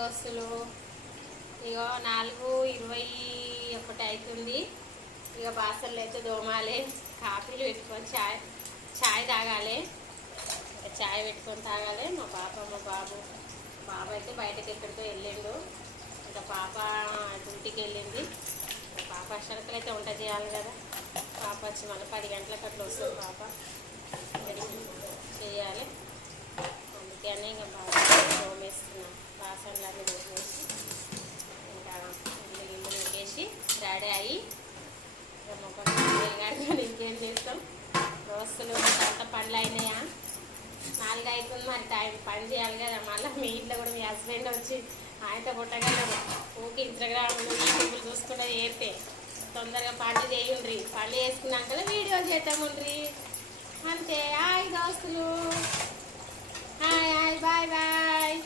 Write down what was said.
దోస్తులు. ఇగో 4:21 అవుతుంది. ఇక బాసర్లు అయితే దోమాలి, కాఫీలు పెట్టుకొని చాయ్ తాగాలి. చాయ్ పెట్టుకొని తాగాలి. మా పాప మా బాబు అయితే బయటకు ఎక్కడికో వెళ్ళిండు. ఇంకా పాప డ్యూటీకి వెళ్ళింది. పాప అసలుకలు అయితే వంట చేయాలి కదా. పాప వచ్చి మళ్ళీ 10 గంటలకు అట్లా వస్తుంది. పాప చేయాలి. అందుకని ఇంకా బాగా దోమేస్తున్నాం. బాసన్లన్నీ దోమేసి ఇంకా ఇల్లు వేసి రెడీ అయ్యి మొక్కలు ఇంకేం చేస్తాం. దోస్తులు అంత పనులు అయినాయా? 4 అవుతుంది. మరి టైం పని చేయాలి కదా. మళ్ళీ మీ ఇంట్లో కూడా మీ హస్బెండ్ వచ్చి ఆయనతో కొట్టగలరు. ఊకి ఇన్స్టాగ్రామ్లు యూట్యూబ్లు చూసుకుంటే చేస్తే తొందరగా పని చేయండి. పని చేసుకున్నాక వీడియో చేద్దాముండ్రి అంతే. హాయ్ దోస్తులు, హాయ్ బాయ్ బాయ్.